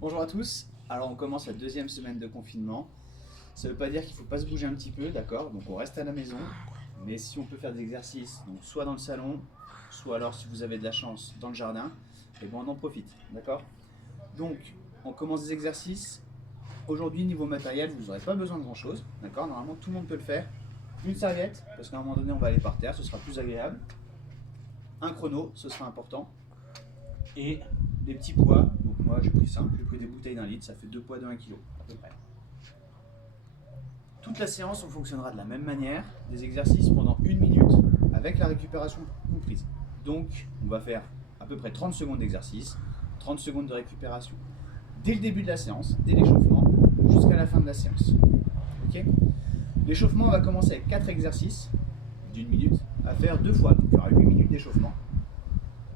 Bonjour à tous, alors on commence la deuxième semaine de confinement. Ça ne veut pas dire qu'il ne faut pas se bouger un petit peu, d'accord? Donc on reste à la maison, mais si on peut faire des exercices, donc soit dans le salon, soit alors si vous avez de la chance dans le jardin, et bon on en profite, d'accord? Donc on commence des exercices. Aujourd'hui niveau matériel, vous n'aurez pas besoin de grand chose, d'accord? Normalement tout le monde peut le faire. Une serviette, parce qu'à un moment donné on va aller par terre, ce sera plus agréable. Un chrono, ce sera important. Et des petits poids, donc moi j'ai pris simple, j'ai pris des bouteilles d'un litre, ça fait 2 poids de 1 kg à peu près. Toute la séance, on fonctionnera de la même manière, des exercices pendant 1 minute, avec la récupération comprise. Donc, on va faire à peu près 30 secondes d'exercice, 30 secondes de récupération. Dès le début de la séance, dès l'échauffement, jusqu'à la fin de la séance. Ok. L'échauffement, on va commencer avec 4 exercices d'1 minute à faire 2 fois. Donc, il y aura 8 minutes d'échauffement.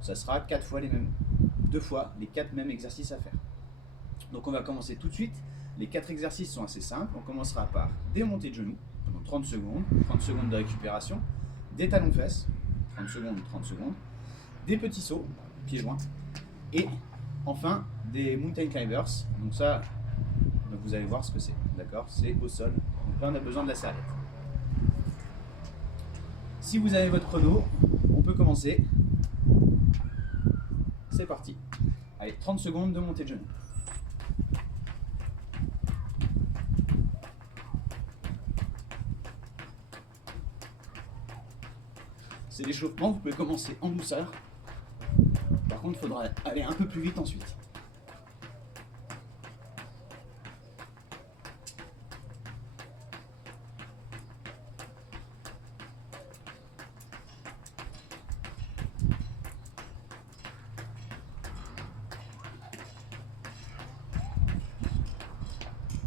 Ça sera 4 fois les mêmes, 2 fois les 4 mêmes exercices à faire. Donc, on va commencer tout de suite. Les 4 exercices sont assez simples. On commencera par des montées de genoux pendant 30 secondes de récupération, des talons-fesses, 30 secondes, 30 secondes, des petits sauts, pieds joints, et enfin des mountain climbers. Donc ça, vous allez voir ce que c'est, d'accord? C'est au sol. Donc là, on a besoin de la serviette. Si vous avez votre chrono, on peut commencer. C'est parti. Allez, 30 secondes de montée de genoux. C'est l'échauffement, vous pouvez commencer en douceur. Par contre, il faudra aller un peu plus vite ensuite.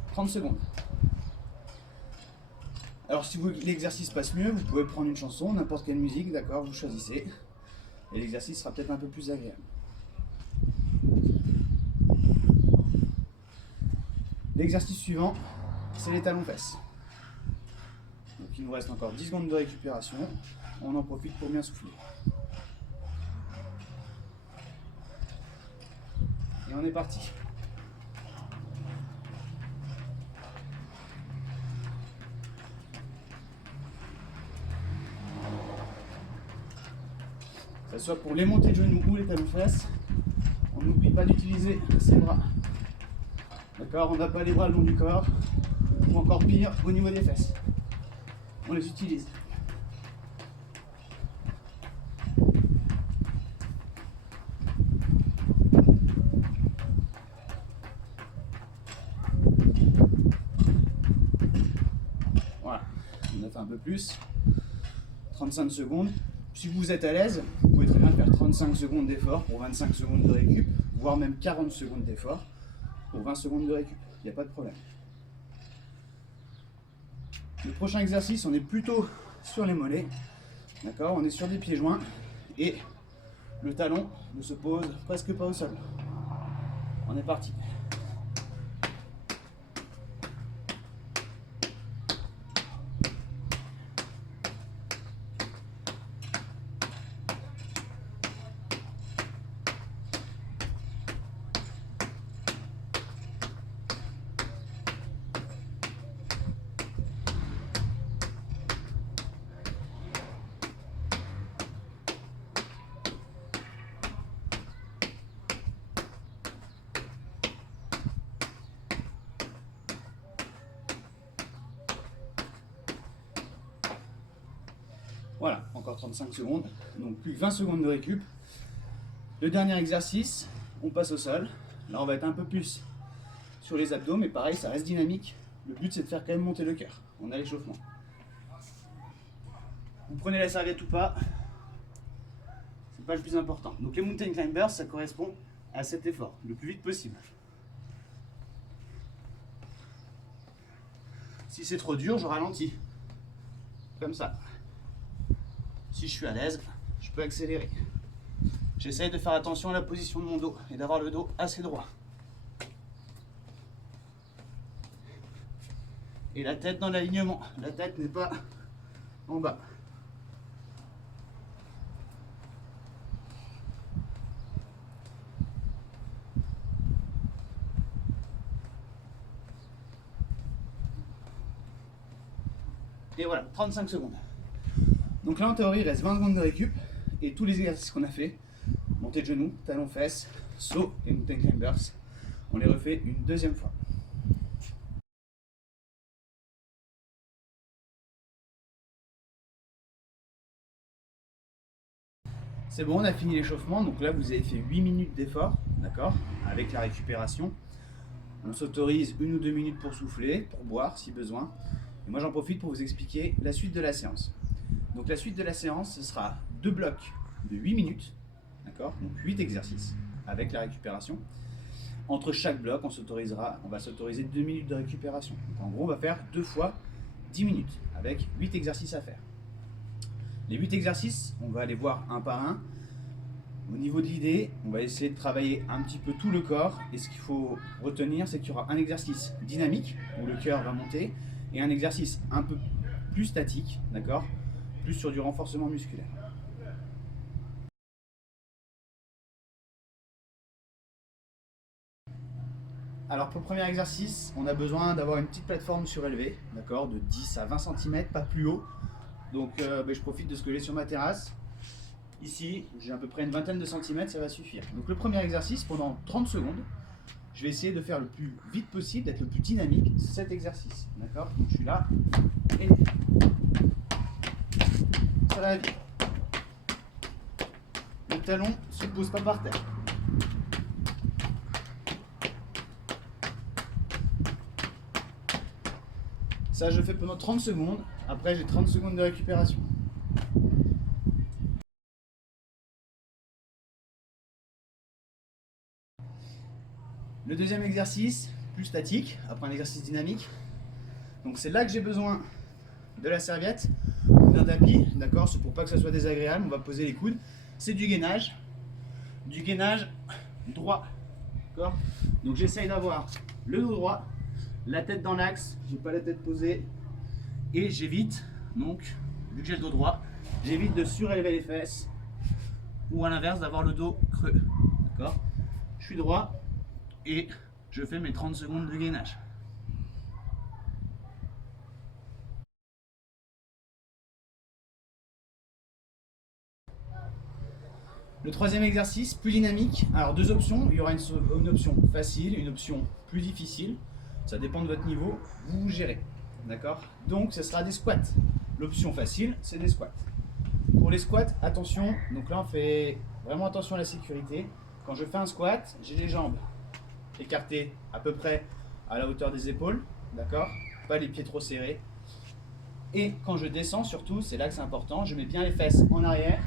« 30 secondes. Alors si l'exercice passe mieux, vous pouvez prendre une chanson, n'importe quelle musique, d'accord, vous choisissez. Et l'exercice sera peut-être un peu plus agréable. L'exercice suivant, c'est les talons-fesses. Donc il nous reste encore 10 secondes de récupération. On en profite pour bien souffler. Et on est parti. Que ce soit pour les montées de genoux ou les talons-fesses, on n'oublie pas d'utiliser ses bras. D'accord, on n'a pas les bras le long du corps, ou encore pire, au niveau des fesses. On les utilise. Voilà, on a fait un peu plus. 35 secondes. Si vous êtes à l'aise, vous pouvez très bien faire 35 secondes d'effort pour 25 secondes de récup, voire même 40 secondes d'effort pour 20 secondes de récup. Il n'y a pas de problème. Le prochain exercice, on est plutôt sur les mollets. D'accord, on est sur des pieds joints et le talon ne se pose presque pas au sol. On est parti. Voilà, encore 35 secondes, donc plus que 20 secondes de récup. Le dernier exercice, on passe au sol. Là, on va être un peu plus sur les abdos, mais pareil, ça reste dynamique. Le but, c'est de faire quand même monter le cœur. On a l'échauffement. Vous prenez la serviette ou pas, c'est pas le plus important. Donc les mountain climbers, ça correspond à cet effort, le plus vite possible. Si c'est trop dur, je ralentis. Comme ça. Si je suis à l'aise, je peux accélérer. J'essaye de faire attention à la position de mon dos et d'avoir le dos assez droit. Et la tête dans l'alignement. La tête n'est pas en bas. Et voilà, 35 secondes. Donc là en théorie il reste 20 secondes de récup et tous les exercices qu'on a fait, montée de genoux, talons fesses, saut et mountain climbers, on les refait une deuxième fois. C'est bon, on a fini l'échauffement, donc là vous avez fait 8 minutes d'effort, d'accord, avec la récupération. On s'autorise 1 ou 2 minutes pour souffler, pour boire si besoin. Et moi j'en profite pour vous expliquer la suite de la séance. Donc la suite de la séance, ce sera 2 blocs de 8 minutes, d'accord, donc 8 exercices avec la récupération. Entre chaque bloc, on va s'autoriser 2 minutes de récupération. Donc en gros, on va faire 2 fois 10 minutes avec 8 exercices à faire. Les 8 exercices, on va aller voir un par un. Au niveau de l'idée, on va essayer de travailler un petit peu tout le corps. Et ce qu'il faut retenir, c'est qu'il y aura un exercice dynamique, où le cœur va monter, et un exercice un peu plus statique, d'accord, plus sur du renforcement musculaire. Alors pour le premier exercice, on a besoin d'avoir une petite plateforme surélevée, d'accord, de 10 à 20 cm, pas plus haut. Donc je profite de ce que j'ai sur ma terrasse. Ici, j'ai à peu près une vingtaine de centimètres, ça va suffire. Donc le premier exercice, pendant 30 secondes, je vais essayer de faire le plus vite possible, d'être le plus dynamique, cet exercice. D'accord? Donc je suis là, et ça va vite. Le talon ne se pose pas par terre. Ça, je le fais pendant 30 secondes. Après, j'ai 30 secondes de récupération. Le deuxième exercice, plus statique, après un exercice dynamique. Donc c'est là que j'ai besoin de la serviette, d'un tapis, d'accord, c'est pour pas que ça soit désagréable, on va poser les coudes. C'est du gainage droit, d'accord. Donc j'essaye d'avoir le dos droit, la tête dans l'axe, j'ai pas la tête posée, et j'évite, donc, vu que j'ai le dos droit, j'évite de surélever les fesses, ou à l'inverse d'avoir le dos creux, d'accord. Je suis droit, et je fais mes 30 secondes de gainage. Le troisième exercice, plus dynamique. Alors 2 options, il y aura une option facile, une option plus difficile. Ça dépend de votre niveau, vous gérez. D'accord? Donc ce sera des squats. L'option facile, c'est des squats. Pour les squats, attention, donc là on fait vraiment attention à la sécurité. Quand je fais un squat, j'ai les jambes écartées à peu près à la hauteur des épaules, d'accord? Pas les pieds trop serrés. Et quand je descends, surtout, c'est là que c'est important, je mets bien les fesses en arrière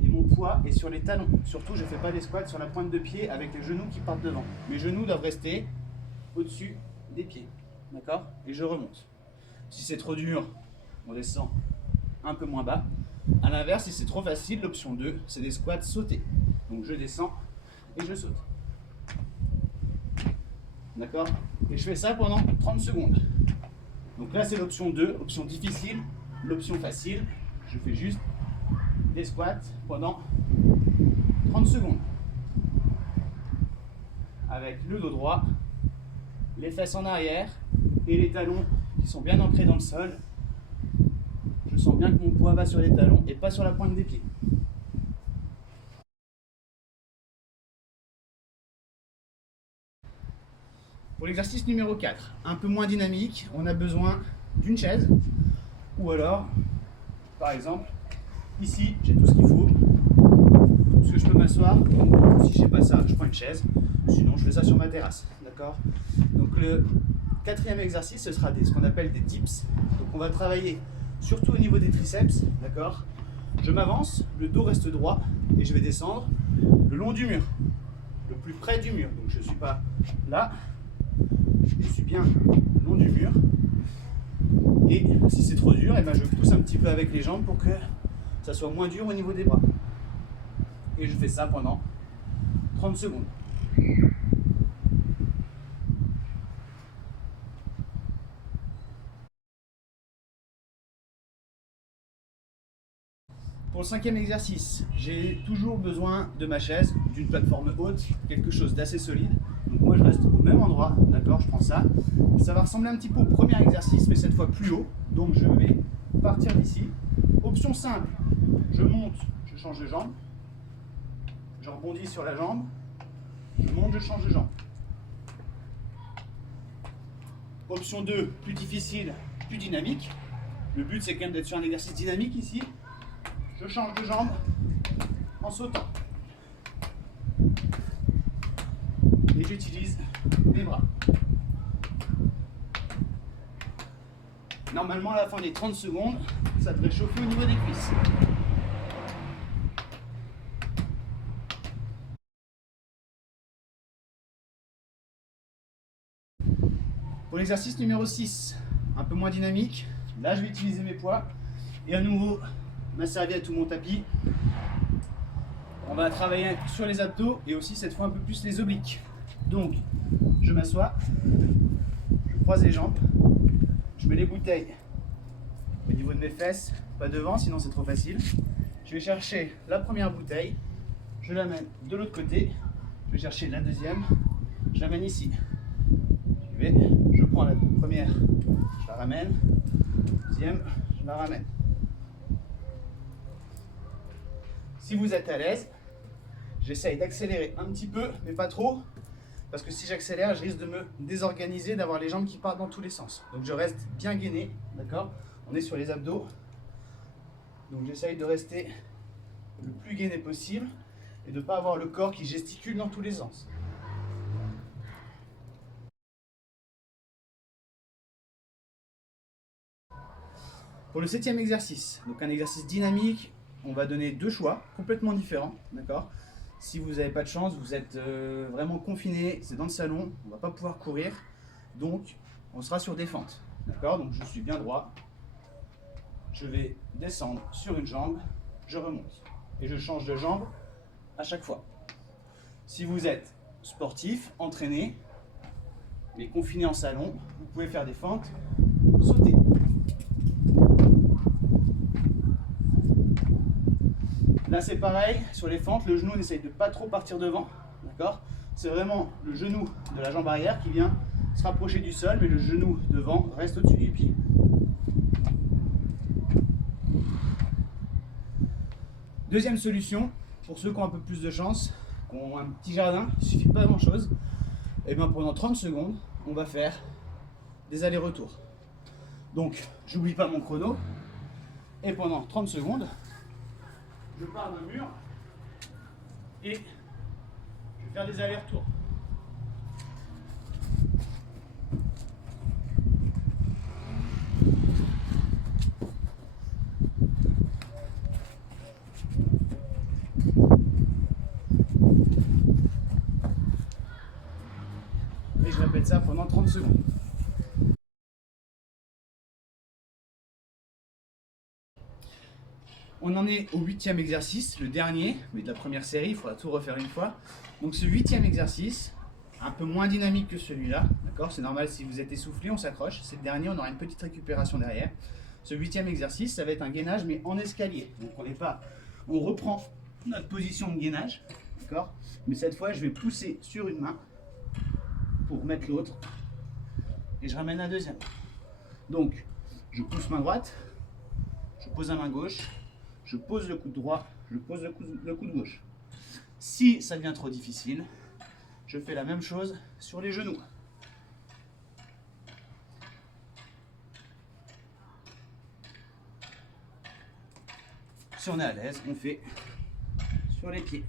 et mon poids est sur les talons. Surtout, je ne fais pas des squats sur la pointe de pied avec les genoux qui partent devant. Mes genoux doivent rester au-dessus des pieds, d'accord? Et je remonte. Si c'est trop dur, on descend un peu moins bas. A l'inverse, si c'est trop facile, l'option 2, c'est des squats sautés. Donc je descends et je saute. D'accord? Et je fais ça pendant 30 secondes. Donc là, c'est l'option 2, option difficile. L'option facile, je fais juste des squats pendant 30 secondes. Avec le dos droit, les fesses en arrière et les talons qui sont bien ancrés dans le sol. Je sens bien que mon poids va sur les talons et pas sur la pointe des pieds. Pour l'exercice numéro 4, un peu moins dynamique, on a besoin d'une chaise ou alors, par exemple, ici j'ai tout ce qu'il faut, parce que je peux m'asseoir, donc si je n'ai pas ça, je prends une chaise, sinon je fais ça sur ma terrasse, d'accord. Donc le quatrième exercice, ce sera ce qu'on appelle des dips, donc on va travailler surtout au niveau des triceps, d'accord. Je m'avance, le dos reste droit et je vais descendre le long du mur, le plus près du mur, donc je ne suis pas là, je suis bien le long du mur. Et si c'est trop dur, et ben je pousse un petit peu avec les jambes pour que ça soit moins dur au niveau des bras. Et je fais ça pendant 30 secondes. Pour le cinquième exercice, j'ai toujours besoin de ma chaise, d'une plateforme haute, quelque chose d'assez solide. Donc moi je reste au même endroit, d'accord, je prends ça. Ça va ressembler un petit peu au premier exercice, mais cette fois plus haut. Donc je vais partir d'ici. Option simple, je monte, je change de jambe, je rebondis sur la jambe, je monte, je change de jambe. Option 2, plus difficile, plus dynamique. Le but c'est quand même d'être sur un exercice dynamique ici. Je change de jambe en sautant. Et j'utilise les bras. Normalement, à la fin des 30 secondes, ça devrait chauffer au niveau des cuisses. Pour l'exercice numéro 6, un peu moins dynamique, là je vais utiliser mes poids et à nouveau ma serviette ou mon tapis. On va travailler sur les abdos et aussi cette fois un peu plus les obliques. Donc, je m'assois, je croise les jambes, je mets les bouteilles au niveau de mes fesses, pas devant sinon c'est trop facile. Je vais chercher la première bouteille, je l'amène de l'autre côté, je vais chercher la deuxième, je l'amène ici. Je prends la première, je la ramène, deuxième, je la ramène. Si vous êtes à l'aise, j'essaye d'accélérer un petit peu, mais pas trop, parce que si j'accélère, je risque de me désorganiser, d'avoir les jambes qui partent dans tous les sens. Donc je reste bien gainé, d'accord? On est sur les abdos, donc j'essaye de rester le plus gainé possible et de ne pas avoir le corps qui gesticule dans tous les sens. Pour le 7e exercice, donc un exercice dynamique, on va donner deux choix complètement différents, d'accord? Si vous n'avez pas de chance, vous êtes vraiment confiné, c'est dans le salon, on ne va pas pouvoir courir, donc on sera sur des fentes, d'accord? Donc je suis bien droit, je vais descendre sur une jambe, je remonte et je change de jambe à chaque fois. Si vous êtes sportif, entraîné, mais confiné en salon, vous pouvez faire des fentes, sauter. Là c'est pareil, sur les fentes, le genou n'essaye de pas trop partir devant, d'accord? C'est vraiment le genou de la jambe arrière qui vient se rapprocher du sol, mais le genou devant reste au-dessus du pied. Deuxième solution, pour ceux qui ont un peu plus de chance, qui ont un petit jardin, il ne suffit de pas grand chose, et bien pendant 30 secondes, on va faire des allers-retours. Donc, j'oublie pas mon chrono, et pendant 30 secondes, je pars d'un mur et je vais faire des allers-retours. Et je répète ça pendant 30 secondes. On en est au 8e exercice, le dernier, mais de la première série, il faudra tout refaire une fois. Donc ce 8e exercice, un peu moins dynamique que celui-là, d'accord? C'est normal, si vous êtes essoufflé, on s'accroche. C'est le dernier, on aura une petite récupération derrière. Ce 8e exercice, ça va être un gainage, mais en escalier. Donc on reprend notre position de gainage, d'accord? Mais cette fois, je vais pousser sur une main pour mettre l'autre, et je ramène la deuxième. Donc, je pousse main droite, je pose la main gauche, je pose le coude droit, je pose le coude gauche. Si ça devient trop difficile, je fais la même chose sur les genoux. Si on est à l'aise, on fait sur les pieds.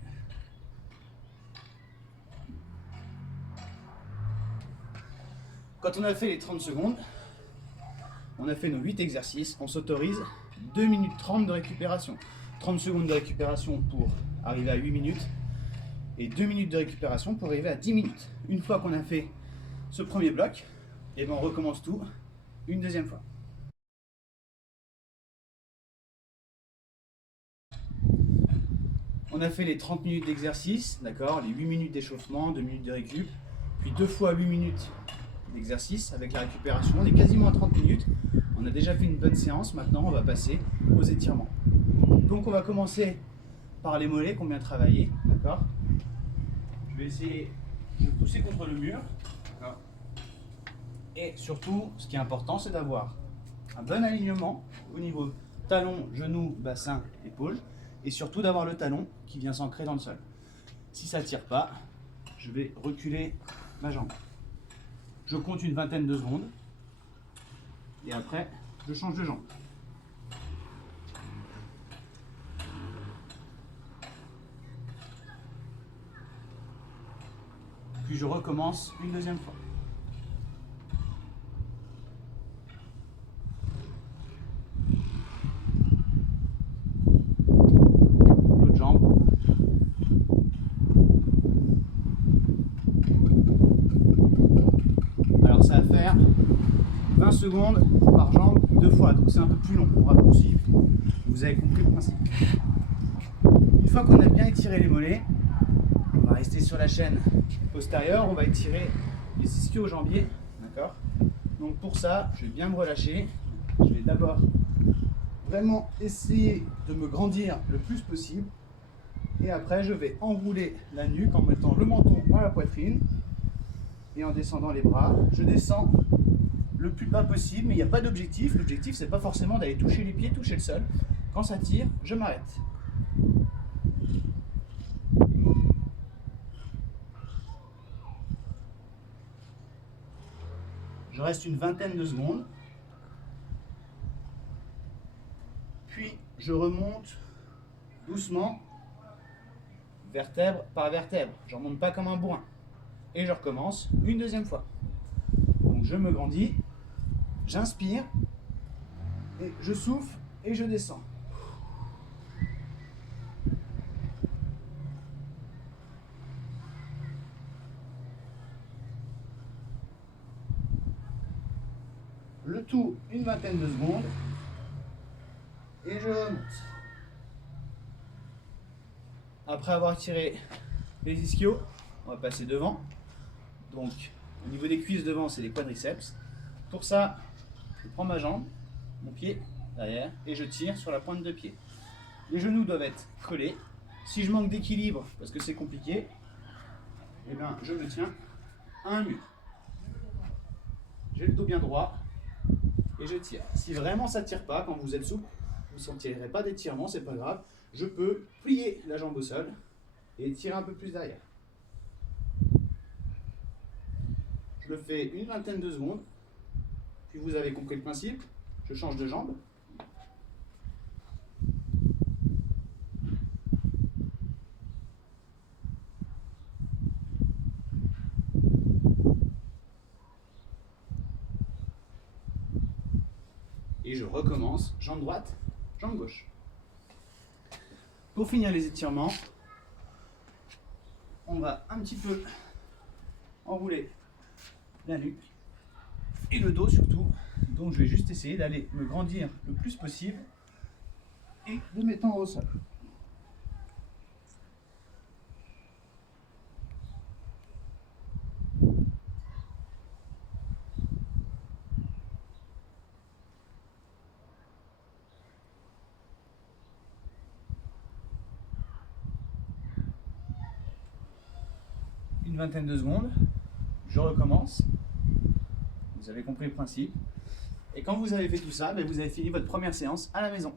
Quand on a fait les 30 secondes, on a fait nos 8 exercices, on s'autorise 2 minutes 30 de récupération. 30 secondes de récupération pour arriver à 8 minutes et 2 minutes de récupération pour arriver à 10 minutes. Une fois qu'on a fait ce premier bloc, et ben on recommence tout une deuxième fois. On a fait les 30 minutes d'exercice, d'accord, les 8 minutes d'échauffement, 2 minutes de récup, puis 2 fois 8 minutes d'exercice avec la récupération. On est quasiment à 30 minutes. On a déjà fait une bonne séance. Maintenant, on va passer aux étirements. Donc, on va commencer par les mollets qu'on vient travailler, d'accord? Je vais essayer de pousser contre le mur, d'accord? Et surtout, ce qui est important, c'est d'avoir un bon alignement au niveau talon, genou, bassin, épaule, et surtout d'avoir le talon qui vient s'ancrer dans le sol. Si ça ne tire pas, je vais reculer ma jambe. Je compte une vingtaine de secondes, et après, je change de jambe. Puis je recommence une deuxième fois. L'autre jambe. Alors ça va faire 20 secondes par jambe deux fois, donc c'est un peu plus long, on raccourcit. Vous avez compris le principe. Une fois qu'on a bien étiré les mollets, on va rester sur la chaîne postérieure, on va étirer les ischio-jambiers, d'accord? Donc pour ça, je vais bien me relâcher. Je vais d'abord vraiment essayer de me grandir le plus possible. Et après, je vais enrouler la nuque en mettant le menton à la poitrine et en descendant les bras. Je descends le plus bas possible, mais il n'y a pas d'objectif. L'objectif, c'est pas forcément d'aller toucher les pieds, toucher le sol. Quand ça tire, je m'arrête. Je reste une vingtaine de secondes. Puis je remonte doucement, vertèbre par vertèbre. Je ne remonte pas comme un bourrin. Et je recommence une deuxième fois. Donc je me grandis, j'inspire, et je souffle et je descends. Le tout une vingtaine de secondes. Et je remonte. Après avoir tiré les ischios, on va passer devant. Donc, au niveau des cuisses devant, c'est les quadriceps. Pour ça, je prends ma jambe, mon pied derrière, et je tire sur la pointe de pied. Les genoux doivent être collés. Si je manque d'équilibre, parce que c'est compliqué, eh bien, je me tiens à un mur. J'ai le dos bien droit et je tire. Si vraiment ça ne tire pas, quand vous êtes souple, vous ne sentirez pas d'étirement, c'est pas grave. Je peux plier la jambe au sol et tirer un peu plus derrière. Je le fais une vingtaine de secondes. Puis vous avez compris le principe. Je change de jambe. Et je recommence, jambe droite, jambe gauche. Pour finir les étirements, on va un petit peu enrouler la nuque et le dos surtout. Donc je vais juste essayer d'aller me grandir le plus possible et de m'étendre au sol. Une vingtaine de secondes, je recommence. Vous avez compris le principe. Et quand vous avez fait tout ça, vous avez fini votre première séance à la maison.